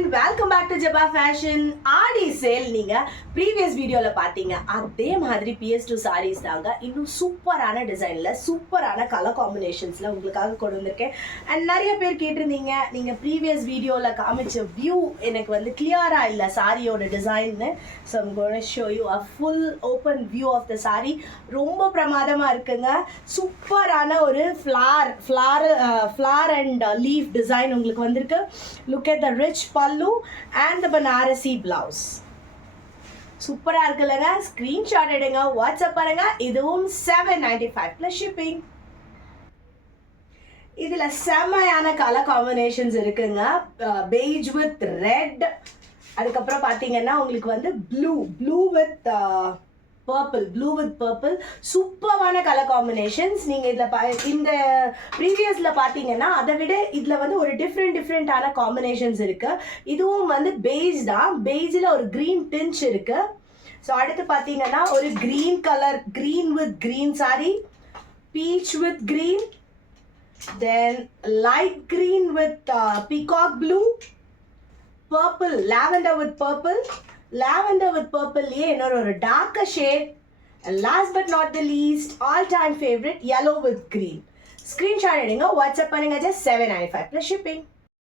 everyone, welcome back to Jabba Fashion. Aadi sale நீங்க previous வீடியோல பாத்தீங்க அதே மாதிரி PS2 sarees தாங்க இன்னும் சூப்பரான டிசைன்ல சூப்பரான கலர் காம்பினேஷன்ஸ்ல உங்களுக்காக கொண்டு வந்திருக்கேன். அண்ட் நிறைய பேர் கேட்டிருந்தீங்க நீங்க ப்ரீவியஸ் வீடியோல காமிச்ச வியூ எனக்கு வந்து கிளியரா இல்ல சாரியோட டிசைன்னு. So I'm going to show you a full open view of the saree. ரொம்ப பிரமாதமா இருக்குங்க. சூப்பரான ஒரு ஃப்ளார் அண்ட் லீஃப் டிசைன் உங்களுக்கு வந்திருக்கு. Look at the rich pallu and the Banarasi blouse. சூப்பரா இருக்குல்லங்க. ஸ்கிரீன்ஷாட் எடுங்க, வாட்ஸ்அப் பண்ணுங்க. இதுவும் $795 plus shipping. இதுல செமையான கலர் காம்பினேஷன்ஸ் இருக்குங்க. beige with red, அதுக்கப்புறம் பாத்தீங்கன்னா உங்களுக்கு வந்து blue with purple சூப்பரான கலர் காம்பினேஷன்ஸ். நீங்க இந்த ப்ரீவியஸ்ல பாத்தீங்கன்னா அதை விட இதுல வந்து ஒரு டிஃப்ரெண்டான காம்பினேஷன்ஸ் இருக்கு. இதுவும் வந்து பெய்ஜ் தான். பெய்ஜ்ல ஒரு கிரீன் டிஞ்ச் இருக்கு. ஸோ அடுத்து பாத்தீங்கன்னா ஒரு green colour, green with green sorry, beach with green, then light green with peacock blue, purple, lavender with purple, lavender with purple liye இன்னொரு ஒரு darker shade, and last but not the least all time favorite yellow with green. Screenshot எடுங்க, WhatsApp பண்ணுங்க. just $795 plus shipping.